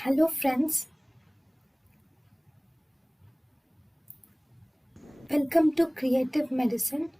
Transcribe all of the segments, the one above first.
Hello friends, welcome to Creative Medicine.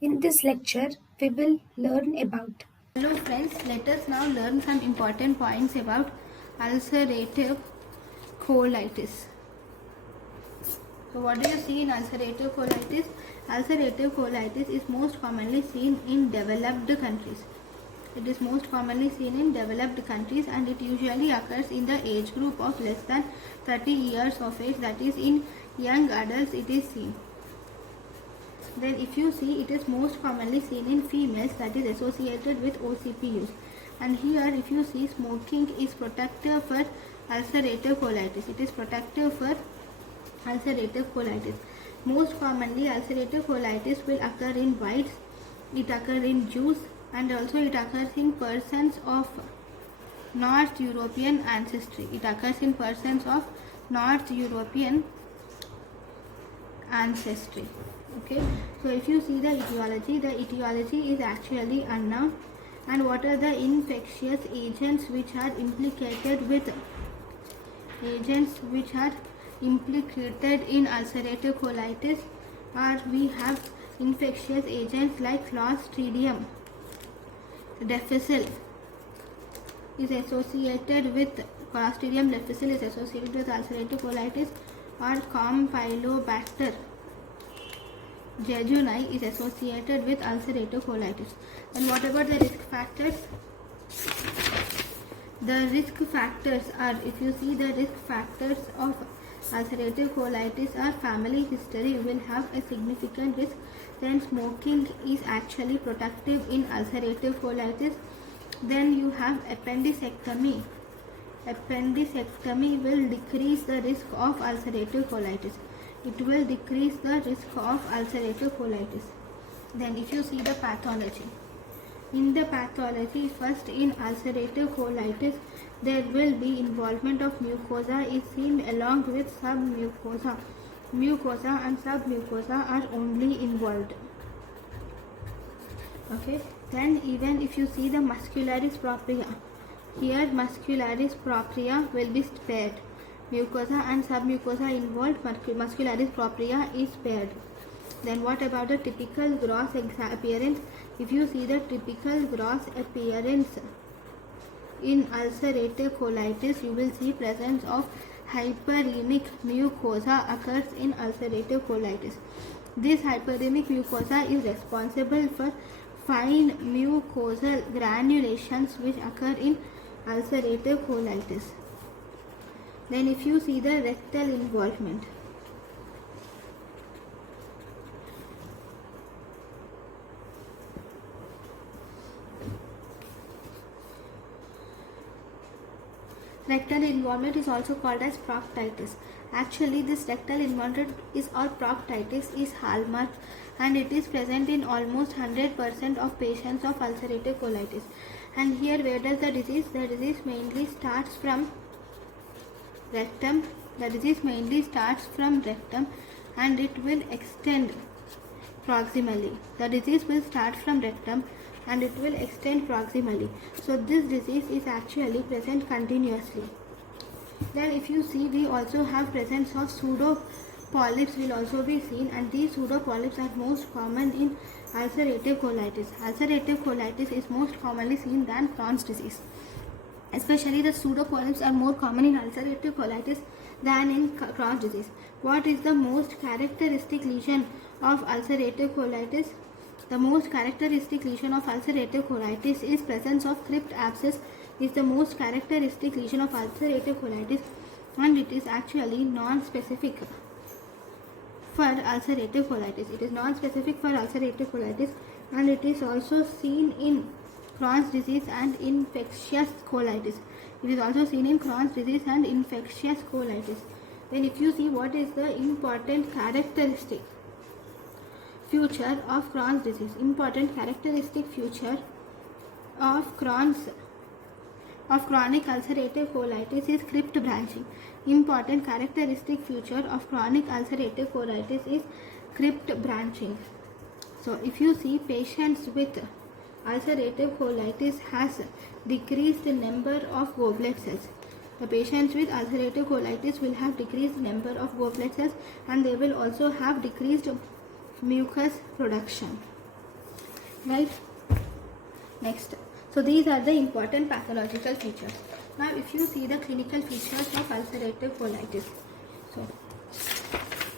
In this lecture, we will learn about. Hello friends, let us now learn some important points about ulcerative colitis. So what do you see in ulcerative colitis? Ulcerative colitis is most commonly seen in developed countries. It is most commonly seen in developed countries and it usually occurs in the age group of less than 30 years of age, that is in young adults it is seen. Then if you see, it is most commonly seen in females, that is associated with OCP use. And here if you see, smoking is protective for ulcerative colitis. It is protective for ulcerative colitis. Most commonly ulcerative colitis will occur in whites, it occurs in Jews, and also it occurs in persons of North European ancestry. It occurs in persons of North European ancestry. Okay, so if you see the etiology is actually unknown. And what are the infectious agents which are implicated in ulcerative colitis? Or we have infectious agents like Clostridium difficile is associated with ulcerative colitis, or Campylobacter jejuni is associated with ulcerative colitis. And what about the risk factors? The risk factors are, if you see, the risk factors of ulcerative colitis are family history will have a significant risk. Then smoking is actually protective in ulcerative colitis. Then you have appendicectomy. Appendicectomy will decrease the risk of ulcerative colitis. It will decrease the risk of ulcerative colitis. Then if you see the pathology, in the pathology, first in ulcerative colitis there will be involvement of mucosa is seen along with submucosa. Mucosa and submucosa are only involved. Okay, then even if you see the muscularis propria, here muscularis propria will be spared. Mucosa and submucosa involved, muscularis propria is spared. Then what about the typical gross appearance? If you see the typical gross appearance in ulcerative colitis, you will see presence of hyperemic mucosa occurs in ulcerative colitis. This hyperemic mucosa is responsible for fine mucosal granulations which occur in ulcerative colitis. Then if you see the rectal involvement, rectal involvement is also called as proctitis. Actually this rectal involvement is or proctitis is hallmark and it is present in almost 100% of patients of ulcerative colitis. And here where does the disease? The disease mainly starts from rectum. The disease mainly starts from rectum and it will extend proximally. The disease will start from rectum and it will extend proximally. So this disease is actually present continuously. Then if you see, we also have presence of pseudo polyps will also be seen, and these pseudo polyps are most common in ulcerative colitis. Ulcerative colitis is most commonly seen than Crohn's disease. Especially the pseudo polyps are more common in ulcerative colitis than in Crohn's disease. What is the most characteristic lesion of ulcerative colitis? The most characteristic lesion of ulcerative colitis is presence of crypt abscess is the most characteristic lesion of ulcerative colitis, and it is actually non-specific for ulcerative colitis. It is non-specific for ulcerative colitis and it is also seen in Crohn's disease and infectious colitis. It is also seen in Crohn's disease and infectious colitis. Then if you see, what is the important characteristic feature of Crohn's disease? Important characteristic feature of chronic ulcerative colitis is crypt branching. Important characteristic feature of chronic ulcerative colitis is crypt branching. So if you see patients with ulcerative colitis has decreased number of goblet cells. The patients with ulcerative colitis will have decreased number of goblet cells, and they will also have decreased mucus production. Right? Next. So these are the important pathological features. Now if you see the clinical features of ulcerative colitis. So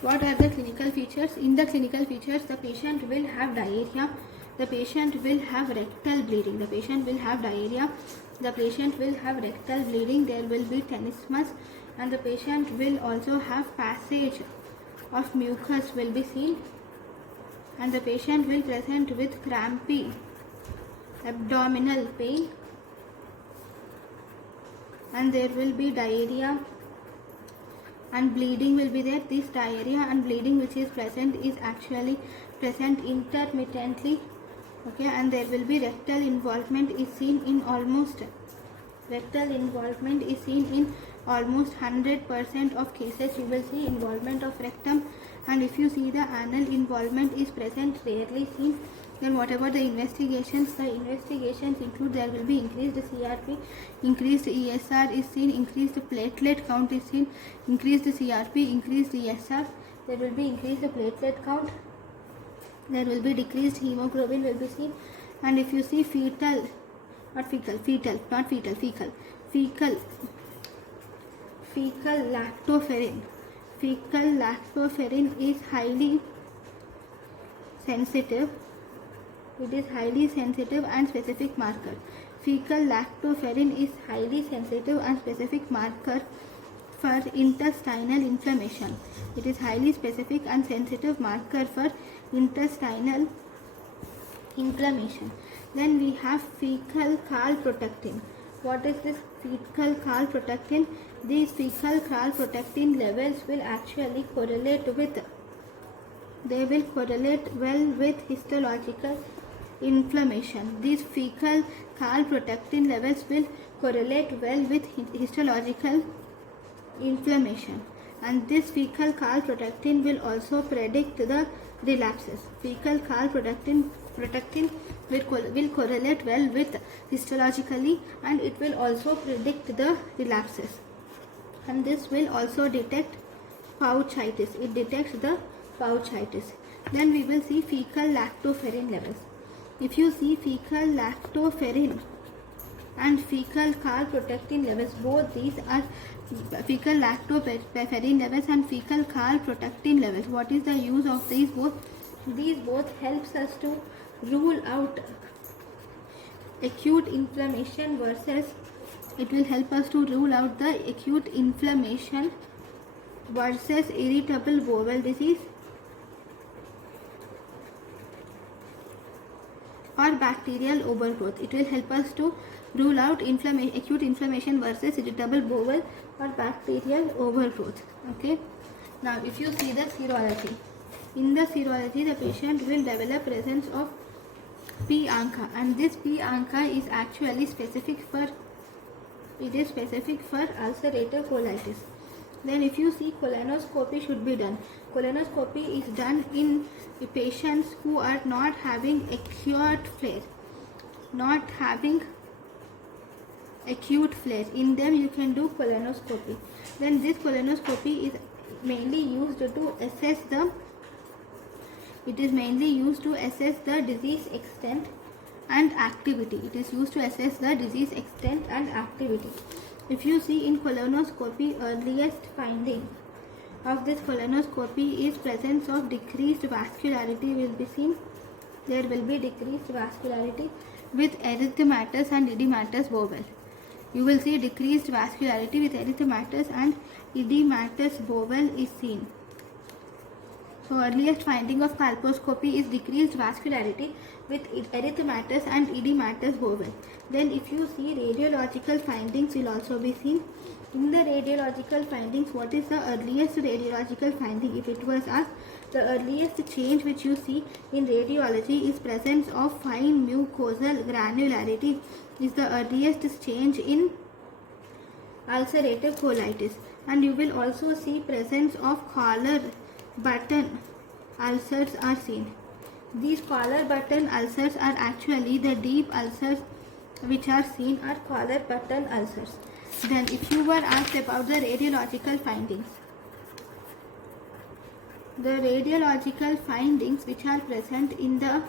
what are the clinical features? In the clinical features, the patient will have diarrhea, the patient will have rectal bleeding, the patient will have diarrhea, the patient will have rectal bleeding, there will be tenesmus, and the patient will also have passage of mucus will be seen, and the patient will present with crampy abdominal pain, and there will be diarrhea and bleeding will be there. This diarrhea and bleeding which is present is actually present intermittently, okay, and there will be rectal involvement is seen in almost 100% of cases. You will see involvement of rectum, and if you see the anal involvement is present, rarely seen. Then whatever the investigations include, there will be increased CRP, increased ESR is seen, increased platelet count is seen, increased CRP, increased ESR, there will be increased platelet count, there will be decreased hemoglobin will be seen. And if you see fecal lactoferrin is highly sensitive. It is highly sensitive and specific marker. Fecal lactoferrin is highly sensitive and specific marker for intestinal inflammation. It is highly specific and sensitive marker for intestinal inflammation. Then we have fecal calprotectin. What is this fecal calprotectin? These fecal calprotectin levels will actually correlate well with histological inflammation. These fecal calprotectin levels will correlate well with histological inflammation, and this fecal calprotectin will also predict the relapses. Fecal calprotectin will correlate well with histologically, and it will also predict the relapses, and this will also detect pouchitis. It detects the pouchitis. Then we will see fecal lactoferrin levels. If you see fecal lactoferrin and fecal calprotectin levels, both these are fecal lactoferrin levels and fecal calprotectin levels. What is the use of these both? These both helps us to rule out acute inflammation versus, it will help us to rule out the acute inflammation versus irritable bowel disease or bacterial overgrowth. It will help us to rule out acute inflammation versus irritable bowel or bacterial overgrowth. Okay. Now, if you see the serology, in the serology, the patient will develop presence of P. anca, and this P. anca is actually specific for ulcerative colitis. Then, if you see, colonoscopy should be done. Colonoscopy is done in patients who are not having acute flare. In them you can do colonoscopy. Then this colonoscopy is mainly used to assess the disease extent and activity. If you see in colonoscopy, earliest finding of this colonoscopy is presence of decreased vascularity will be seen. There will be decreased vascularity with erythematous and edematous bowel. You will see decreased vascularity with erythematous and edematous bowel is seen. So earliest finding of colposcopy is decreased vascularity with erythematous and edematous bowel. Then if you see, radiological findings will also be seen. In the radiological findings, what is the earliest radiological finding? If it was asked, the earliest change which you see in radiology is presence of fine mucosal granularity is the earliest change in ulcerative colitis. And you will also see presence of collar button ulcers are seen. These collar button ulcers are actually the deep ulcers which are seen are collar button ulcers. Then if you were asked about the radiological findings, the radiological findings which are present in the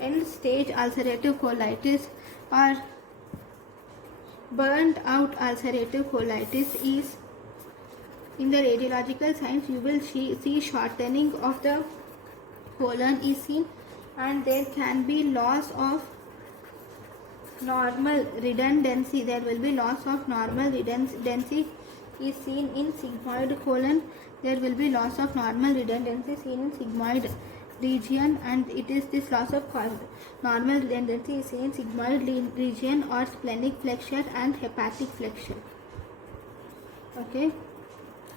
end stage ulcerative colitis or burnt out ulcerative colitis is, in the radiological signs you will see shortening of the colon is seen, and there can be loss of normal redundancy. There will be loss of normal redundancy is seen in sigmoid colon. There will be loss of normal redundancy seen in sigmoid region, and it is this loss of normal redundancy is seen in sigmoid region or splenic flexure and hepatic flexure. Okay.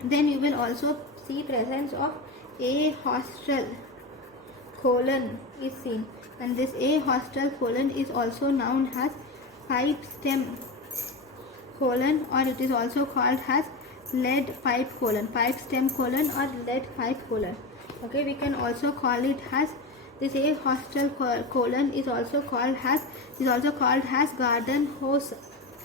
Then you will also see presence of ahostral colon is seen, and this ahostral colon is also known as pipe stem colon, or it is also called as lead pipe colon, pipe stem colon or lead pipe colon. Okay, we can also call it as this ahostral colon is also called as garden hose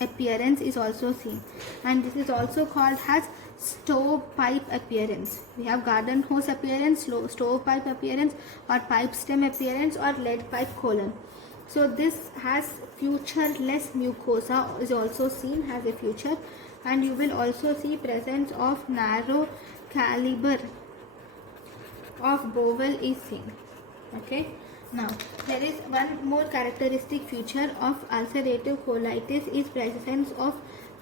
appearance is also seen, and this is also called as stovepipe appearance. We have garden hose appearance, stovepipe appearance, or pipe stem appearance, or lead pipe colon. So this has futureless mucosa is also seen as a future, and you will also see presence of narrow caliber of bowel is seen. Okay. Now there is one more characteristic feature of ulcerative colitis is presence of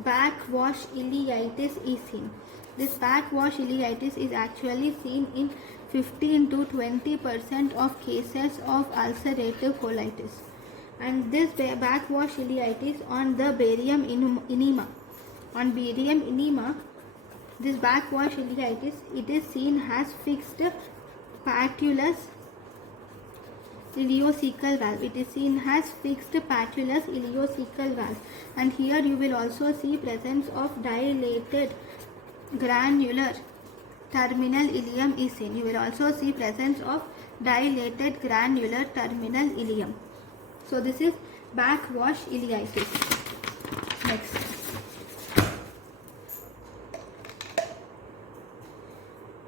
backwash ileitis is seen. This backwash ileitis is actually seen in 15 to 20% of cases of ulcerative colitis, and this backwash ileitis on the barium enema. On barium enema, this backwash ileitis, it is seen as fixed patulous ileocecal valve. It is seen as fixed patulous ileocecal valve, and here you will also see presence of dilated granular terminal ileum is seen. You will also see presence of dilated granular terminal ileum. So this is backwash ileitis. Next.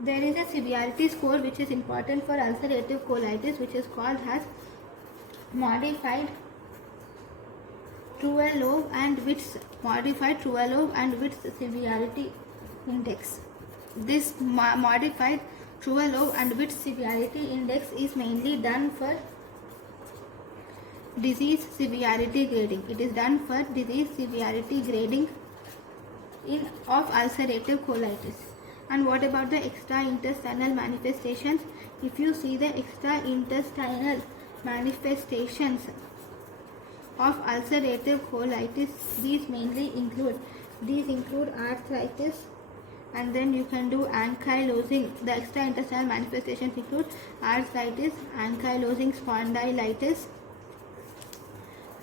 There is a severity score which is important for ulcerative colitis, which is called as modified Truelove and Witt's severity index. This modified Truelove and Witt's severity index is mainly done for disease severity grading. It is done for disease severity grading of ulcerative colitis. And what about the extraintestinal manifestations? If you see the extraintestinal manifestations of ulcerative colitis, these mainly include arthritis, and then you can do ankylosing. The extraintestinal manifestations include arthritis, ankylosing spondylitis,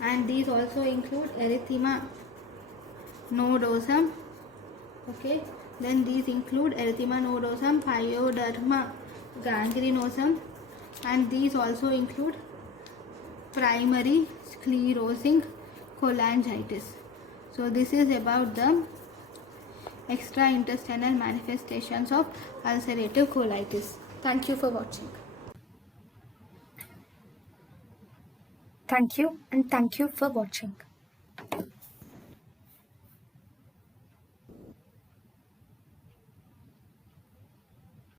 and these also include erythema nodosum. Okay. Then these include erythema nodosum, pyoderma gangrenosum, and these also include primary sclerosing cholangitis. So this is about the extraintestinal manifestations of ulcerative colitis. Thank you for watching. Thank you, and thank you for watching.